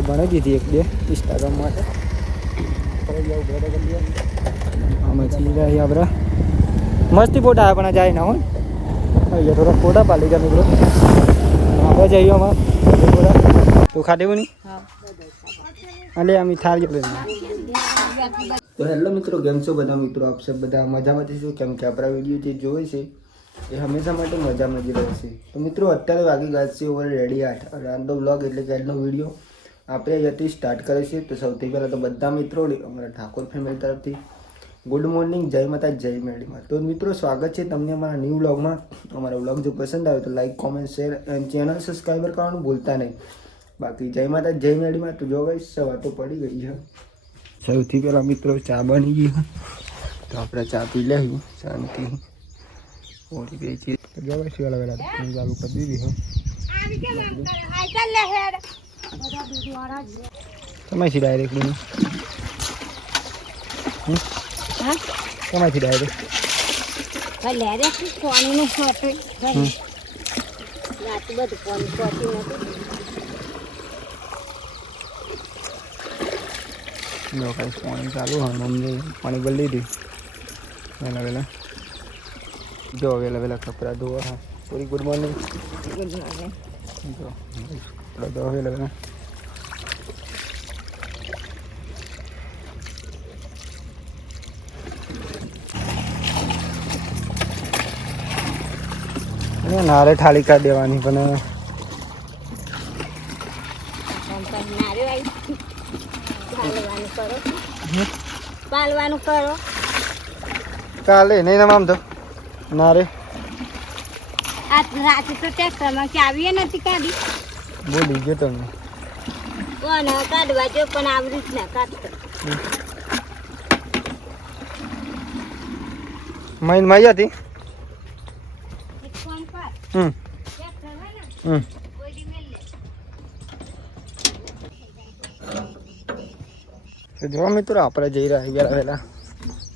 એટલે બનાવી દીધી એક બે ઇન્સ્ટાગ્રામ માટે અમે છીએ રહ્યા આપણે મસ્તી ફોટા આવ્યા પણ જાય ના હોય અહીંયા થોડા ફોટા પાડી ગયા મિત્રો આપણે જઈએ આમાં ફોટા તો ખાધેવું નહીં અલે અમે થાળી તો હેલો મિત્રો કેમ છો બધા મિત્રો આપ સબ બધા મજામાં જઈશું કેમ કે આપણા વિડીયો જે જોવે છે એ હંમેશા માટે મજામાં જ રહેશે તો મિત્રો અત્યારે વાગી ગયા છે ઓવર રેડી 8 રાતનો બ્લોગ એટલે કે આજનો વિડીયો આપણે અહીંયાથી સ્ટાર્ટ કરે છે તો સૌથી પહેલાં તો બધા મિત્રો અમારા ઠાકોર ફેમિલી તરફથી ગુડ મોર્નિંગ જય માતા જય મેળીમાં તો મિત્રો સ્વાગત છે તમને અમારા ન્યૂ વ્લોગમાં અમારા વ્લોગ જો પસંદ આવે તો લાઈક કોમેન્ટ શેર અને ચેનલ સબસ્ક્રાઈબર કરવાનું ભૂલતા નહીં બાકી જય માતા જય મેળીમાં તો જો ગઈ સવાર તો પડી ગઈ છે સૌથી પહેલાં મિત્રો ચા બની ગઈ તો આપણે ચા પી લઈએ શાંતિ ઓળી ગઈ છે જો ગઈ વહેલા વહેલા ચાલુ કરી દીધી કમાઈથી ડાયરેક્ટ બની કમાઈથી ડાયરેક્ટ જો કઈ પાણી ચાલુ હા મમ્મી પાણી ભરી લીધી વહેલા વહેલા જો વહેલા વહેલા કપડાં ધોવા હા પૂરી ગુડ મોર્નિંગ ગુડ મોર્નિંગ જો કપડાં ધોવા વહેલા વહેલા નારે થાળી કાઢી દેવાની પણ પાલવાનું કરો કાલે નહીં આમ તો નારે આ રાતે તો ટ્રેક્ટરમાં ચાવીએ નથી કાઢી બોલી ગયો તમને કોણ કાઢવા જો પણ આવી રીતના કાઢતો મહિન મઈ હતી જો મિત્રો આપણે જઈ રહ્યા વહેલા વહેલા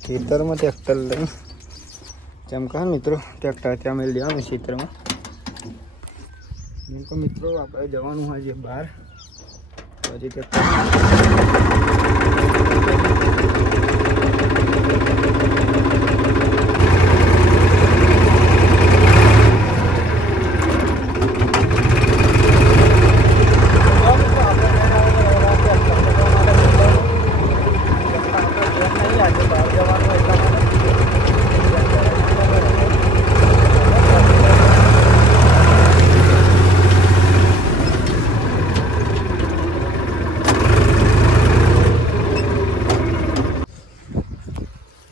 ખેતરમાં ટ્રેક્ટર લઈ જેમ કહે મિત્રો ટ્રેક્ટર ત્યાં મેળ દેવાનું ખેતરમાં જેમ કે મિત્રો આપણે જવાનું હોય છે બહાર પછી ટ્રેક્ટર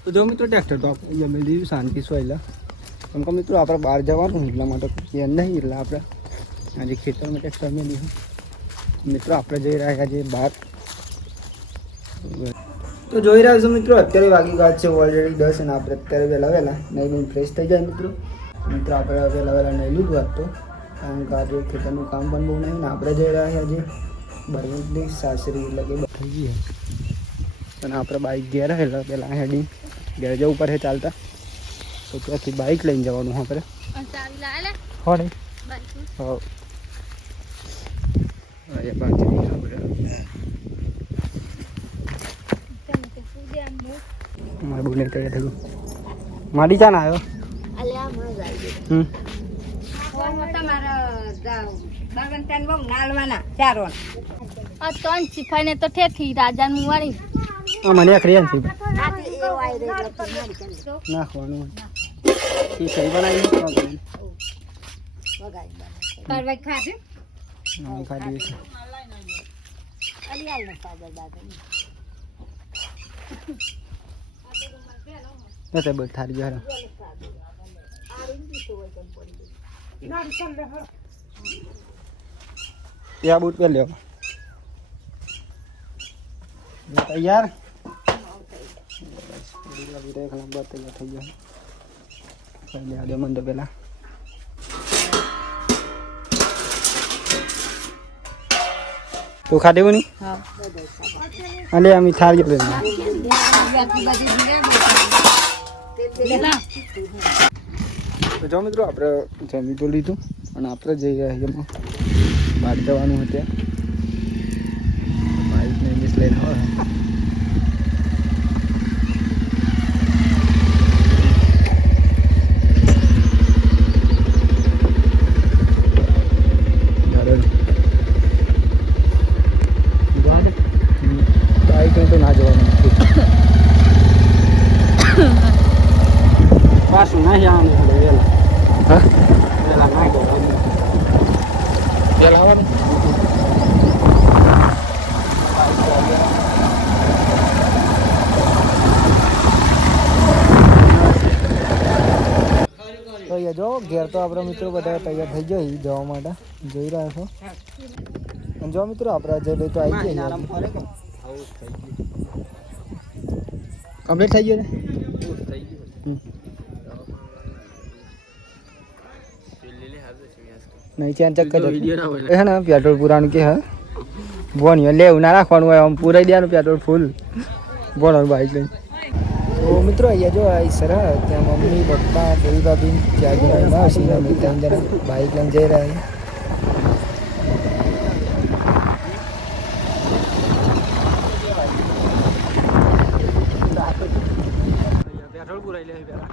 જો મિત્રો ટ્રેક્ટર તો આપણે જમી દીધું શાંતિ સોયલા કેમ કે મિત્રો આપણે બહાર જવાનું એટલા માટે એમ નહીં એટલે આપણે આજે ખેતરમાં ટ્રેક્ટર મેં લીધું મિત્રો આપણે જઈ રહ્યા છીએ બહાર તો જોઈ રહ્યા છો મિત્રો અત્યારે વાગી ગયા છે ઓલરેડી 10 અને આપણે અત્યારે વહેલા વહેલા નહીં ફ્રેશ થઈ જાય મિત્રો આપણે વહેલા વહેલા નહીં લીધું આજ તો કારણ કે આજે ખેતરનું કામ પણ બહુ નહીં ને આપણે જઈ રહ્યા છીએ બરવંતની સાસરી એટલે કે થઈ ગઈ અને આપણે બાઇક ઘેર એટલે પહેલાં હેડી ઘેર જવું પડે ચાલતા તો ત્યાંથી બાઇક લઈને જવાનું આપણે હો નહીં હો મારે બોલે તૈયાર થયું મારી ચા ના આવ્યો તો ઠેઠી રાજાનું વાળી મને આખરી છે નાખવાનું ખીચડી બનાવી ખાધી છે બસ થારી જરા ત્યાં બૂટ પહેર લેવા તૈયાર તૈયાર થઈ ગયા આજે મંદો પેલા તો ખાધેવું નહીં અલે અમે થાળી તો જો મિત્રો આપણે જમી તો લીધું અને આપણે જઈ રહ્યા છીએ બહાર જવાનું હતું લઈને આવે બાઈક તો ના જવાનું પાછું ના જવાનું વેલા હા વેલા ના જવાનું વેલા આવવાનું તો અહીંયા જો ઘેર તો આપણા મિત્રો બધા તૈયાર થઈ જાય જવા માટે જોઈ રહ્યા છો અને જો મિત્રો આપણા અજયભાઈ તો આવી ગયા કમ્પ્લીટ થઈ ગયો ને નહીં ચેન ચક્કર હે ને પેટ્રોલ પુરાનું કે હા બોન લેવું ના રાખવાનું હોય આમ પૂરાઈ દેવાનું પેટ્રોલ ફૂલ બોલવાનું બાઈક લઈને તો મિત્રો અહીંયા જો આવી સર ત્યાં મમ્મી પપ્પા ભાઈ ભાભી ચાર જણા હશે અમે ત્રણ જણા બાઈક લઈને જઈ રહ્યા પેટ્રોલ પુરાઈ લે પેલા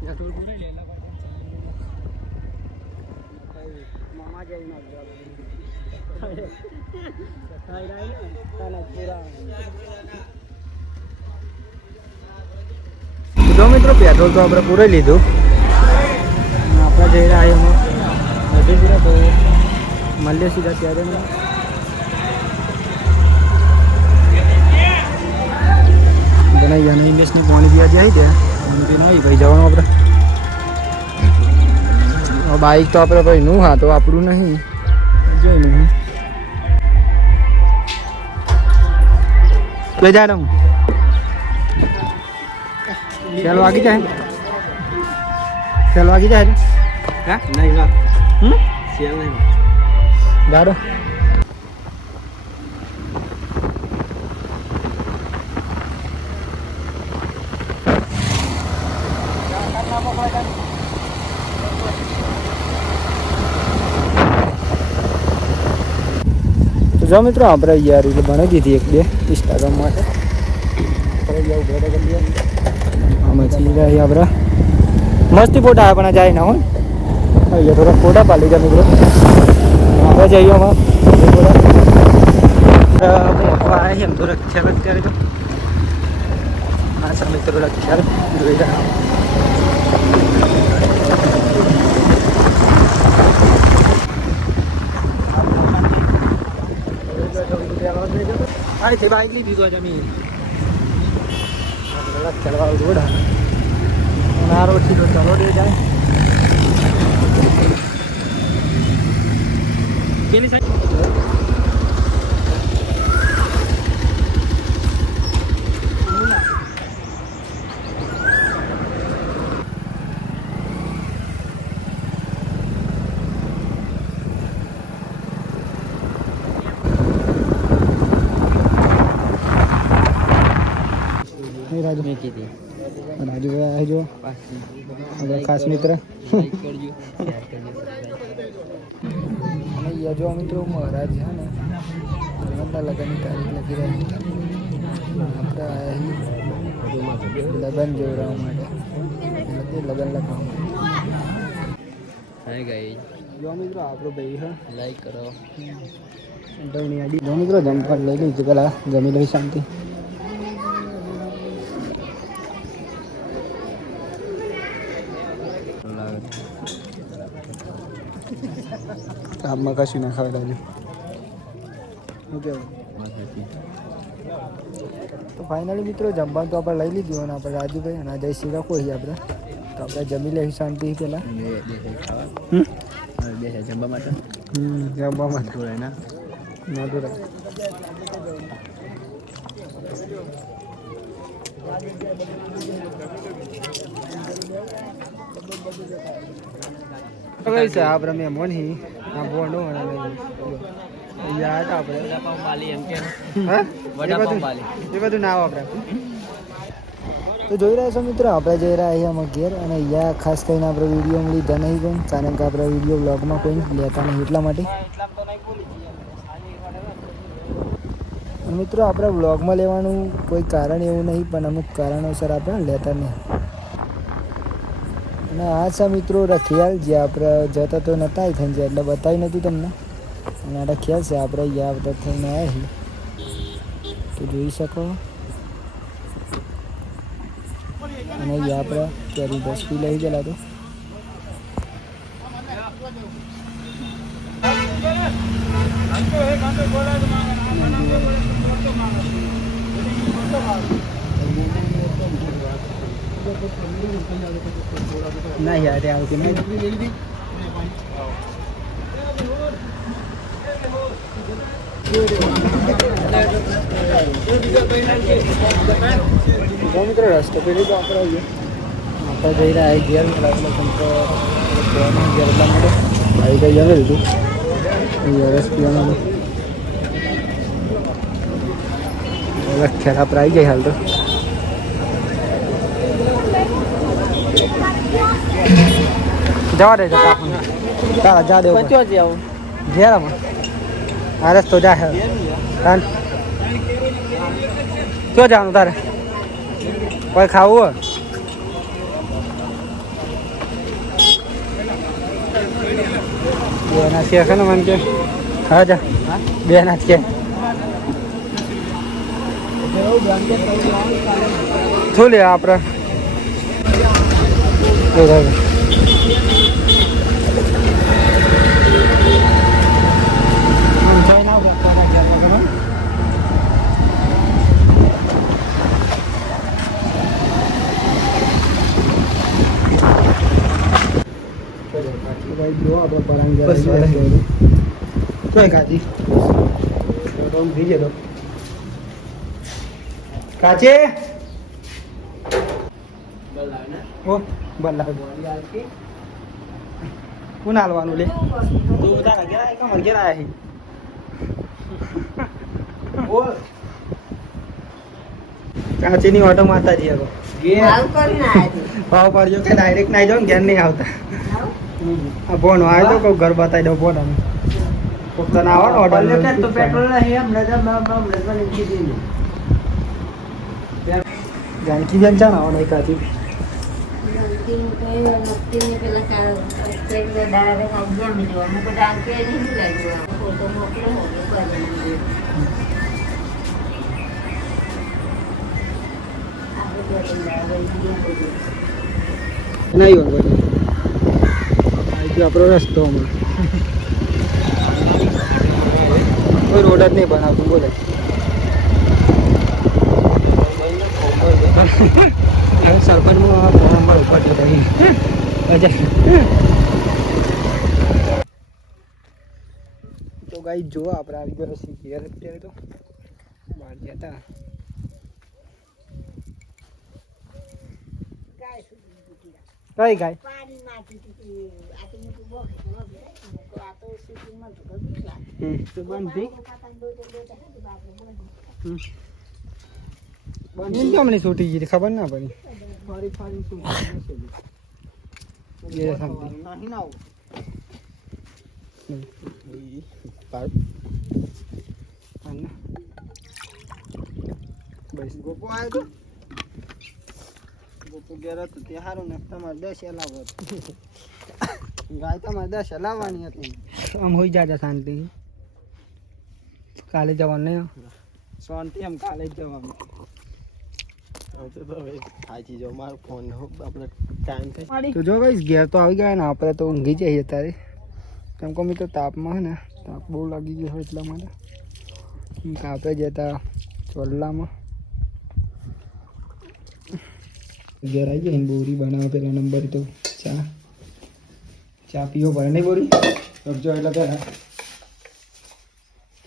પેટ્રોલ પુરાઈ લે મામા જઈ ના જો મિત્રો પેટ્રોલ તો આપણે પૂરાઈ લીધું આપણે જઈ રહ્યા એમાં નથી પૂરા તો મળીએ સીધા ત્યારે બનાવી ઇન્વેસ્ટની પાણી પીવા જાય ત્યાં ના આવી ભાઈ જવાનું આપણે બાઈક તો આપણે ભાઈ નું હા તો આપણું નહીં જોઈ નહીં ले जा रहा हूँ चलो आगे जाए चलो आगे जाए नहीं ना चल नहीं जा रहा જો મિત્રો આપણે યાર રીલ બનાવી દીધી એક બે ઇન્સ્ટાગ્રામ માટે આમાં છીએ રહ્યા આપણે મસ્તી ફોટા આપણે જાય ના હોય અહીંયા થોડા ફોટા પાડી ગયા મિત્રો આપણે જઈએ આમાં ફોટા એમ તો રખ્યા અત્યારે તો આ સામે મિત્રો રખ્યા જોઈ રહ્યા आई थे बाइक ली भीगो जमीन चलवा रोड है रोड थी तो चलो दे जाए राजू राजू है जो खास मित्र ये जो मित्रों महाराज है ना लगन की तारीख लगी रही लगन जो रहा लगन लगा जो मित्रों आप भाई है लाइक करो जो मित्रों जमकर ले लीजिए पहला जमी ली शांति આમાં કશું ના ખાવા રાજુ તો ફાઇનલી મિત્રો જમવાનું તો આપણે લઈ લીધું અને આપણે રાજુભાઈ અને જય શ્રી રાખો આપણે તો આપણે જમી લઈશું શાંતિ પેલા જમવા માટે જમવા માટે ના वैसे आप रमे मोन ही आप बोंडो होना नहीं यार आप वड़ा पाव वाली एम के हां वड़ा पाव वाली ये બધું ના આપણે તો જોઈ રહ્યા છો મિત્રો, આપણે જઈ રહ્યા અહીંયા ઘેર, અને અહીંયા ખાસ કરીને આપણે વિડીયોમાં લીધા નહીં કોઈ, કારણ કે આપણે વિડીયો બ્લોગમાં કોઈ લેતા નહીં એટલા માટે. અને મિત્રો આપણે બ્લોગમાં લેવાનું કોઈ કારણ એવું નહીં, પણ અમુક કારણોસર આપણે લેતા નહીં. અને આ છે મિત્રો રખિયાલ, જે આપણે જતા તો નહોતા આવી થઈને એટલે બતાવી નહોતું તમને. અને આ રખિયાલ છે, આપણે અહીંયા બધા થઈને આવ્યા છીએ તો જોઈ શકો. અને અહીંયા આપણે કેરી 10 પી લઈ ગયેલા તો ના યાર આવતી નહીં. મિત્રો રસ્તો પેલી તો આપણે આવીએ, આપણે જઈ રહ્યા ઘેર ઘેર એટલા માટે આવી ગઈ આવે લીધું રસ પીવાનું. ખેર આપણે આવી જાય હાલ તો જવા દે તારા જા દેવું ઘેર આમાં આ રસ્તો જા ક્યાં જવાનું તારે કોઈ ખાવું બે ના છે ને મને કે હા જા બે ના છે શું લે આપણે જો આપણે પરાંગ કોઈ કાચી ભીજે તો કાચે ઓ બલ્લા કોણ હાલવાનું લે તું બધા ઘેર કામ ઘેર આયા છે બોલ કાચીની ઓટો મારતા જઈએ તો ભાવ પાડજો કે ડાયરેક્ટ ના જાવ ઘેર નહીં આવતા. આ બોન આવ્યો તો કોઈ ઘર બતાવી દઉં બોન અમે પોતાના આવવાનો ઓર્ડર તો પેટ્રોલ નહીં હમણાં જાનકી બેન ચાણ આવવાનો કાચી નહીં આપણો રસ્તો કોઈ રોડ જ નહીં બનાવતું બોલે. સરપંચમાં ફોન નંબર ઉપાડ્યો તો ગાઈ જો આપણે આવી ગયો છીએ ઘેર. અત્યારે તો બહાર જતા કઈ ગાય બંધ છૂટી ગઈ ખબર ના પડી. ગોપો આવ્યો તો ઘેર હતું તે સારું ને તમારે 10 લાવો ગાય તમારે 10 લાવવાની હતી. આમ હોઈ જાય શાંતિ, કાલે જવાનું નહીં શાંતિ, એમ કાલે જ જવાનું. તો જો ભાઈ ઘેર તો આવી ગયા ને આપણે તો ઊંઘી જઈએ અત્યારે, કેમ કે મિત્રો તાપમાં હે ને તાપ બહુ લાગી ગયો હોય એટલા માટે. આપણે જતા ચોલ્લામાં ઘેર આવી જાય ને બોરી બનાવો પેલા નંબર તો ચા પીવો પડે નહીં બોરી રખજો એટલે પહેલાં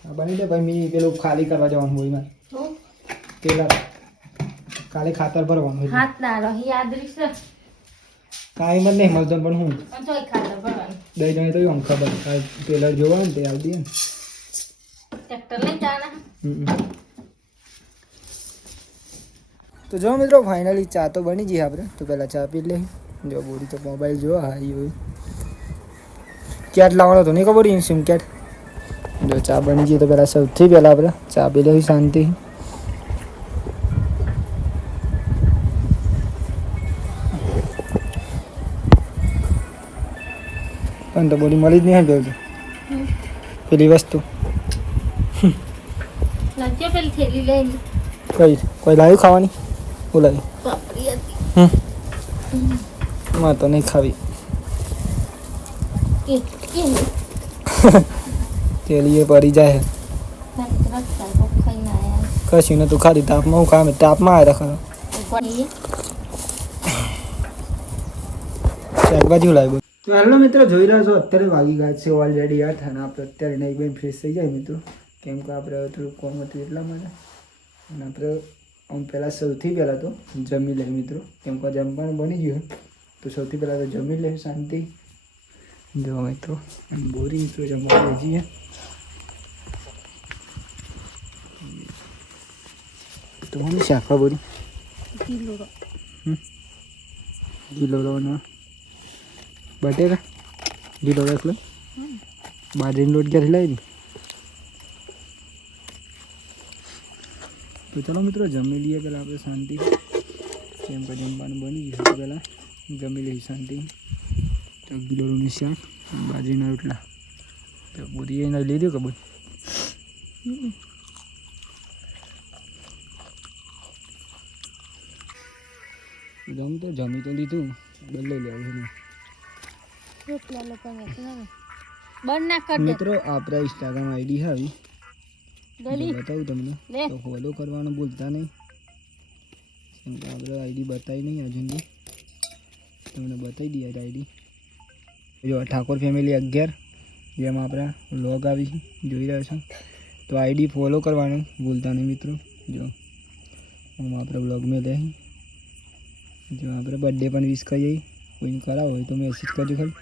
હા બની જાય ભાઈ. મેં પેલું ખાલી કરવા જવાનું બોરીમાં પેલા કાલે ખાતર ભરવાનું કાંઈ મને નહીં મળતો પણ હું દઈ જણે તો આમ ખબર પેલર જોવા ને તે આવતી ને તો તો જો મિત્રો ફાઇનલી ચા તો બની ગઈ આપણે, તો પહેલાં ચા પી લઈ. જો બોરી તો મોબાઈલ જો હારી હોય, ક્યાટ લાવવાનો તો નહીં ખબર સિમ ક્યાટ. જો ચા બની ગઈ તો પહેલાં સૌથી પહેલાં આપણે ચા પી લઈ શાંતિ. પણ તો બોરી મળી જ નહીં હોય પેલી વસ્તુ. કઈ કોઈ લાવ્યું ખાવાની? બોલાવી માં તો નહીં ખાવી. તેલી એ પડી જાય કશું ને તું ખાલી તાપમાં હું કામ તાપમાં આવે રાખા. શાકભાજી લાવ્યું. તો હેલો મિત્રો, જોઈ રહ્યા છો અત્યારે વાગી ગયા છે ઓલરેડી 8 અને આપણે અત્યારે નહીં બની ફ્રેશ થઈ જાય મિત્રો, કેમ કે આપણે થોડું કોમ હતું એટલા માટે. અને આપણે આમ પહેલાં સૌથી પહેલાં તો જમી લઈએ મિત્રો, કેમ કે જમવાનું બની ગયું તો સૌથી પહેલાં તો જમી લઈએ શાંતિ. જો મિત્રો બોરી મિત્રો જમવા લઈ જઈએ. તો હું શાખા બોરી ગીલો બટેકા ગીલો રાખલો. બાજરીનો લોટ ક્યાંથી લાવી? તો ચાલો મિત્રો જમી લઈએ પહેલાં આપણે શાંતિ, કેમ કે જમવાનું બની ગયું તો પહેલાં જમી લઈએ શાંતિ. તો ગીલોનું શાક, બાજરીના રોટલા, તો બોરી એને લઈ દો કે બોલ. જમ તો જમી તો લીધું, બદલાઈ લેવું મિત્રો. આપણા ઇન્સ્ટાગ્રામ આઈડી આવી બતાવું તમને, તો ફોલો કરવાનું ભૂલતા નહીં. આપણે આઈડી બતાવી નહીં હજુ સુધી, તમને બતાવી દઈએ આઈડી. જો ઠાકોર ફેમિલી 11 જેમાં આપણા વ્લોગ આવી જોઈ રહ્યા છો, તો આઈડી ફોલો કરવાનું ભૂલતા નહીં મિત્રો. જો હું આપણે વ્લોગ મેં લે, જો આપણે બર્થડે પણ વિશ કરીએ, કોઈને કરાવો હોય તો મેસેજ કરજો ખાલી.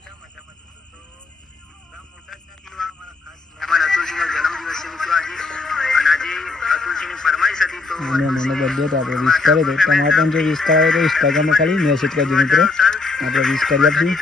અને મને બર્થડે તો આપણે વિશ કરે તો તમારે પણ જો વિશ કરાવે તો ઇન્સ્ટાગ્રામમાં ખાલી મેસેજ કરજો મિત્રો, આપણે વિશ કરી આપીશું.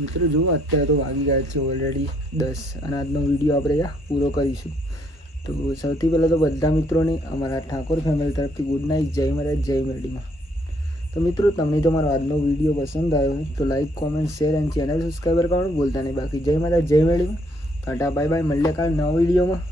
મિત્રો જુઓ અત્યારે તો વાગી ગયા છે ઓલરેડી 10 અને આજનો વિડીયો આપણે અહીંયા પૂરો કરીશું. તો સૌથી પહેલાં તો બધા મિત્રોને અમારા ઠાકોર ફેમિલી તરફથી ગુડ નાઇટ, જય મહારાજ, જય મેરડીમાં. તો મિત્રો તમને તો મારો આજનો વિડીયો પસંદ આવ્યો હોય તો લાઈક, કોમેન્ટ, શેર અને ચેનલ સબસ્ક્રાઈબર કરવાનું ભૂલતા નહીં. બાકી જય મહારાજ, જય મેરડીમાં. ટાટા બાય બાય, મળીએ કાલે નવા વિડીયોમાં.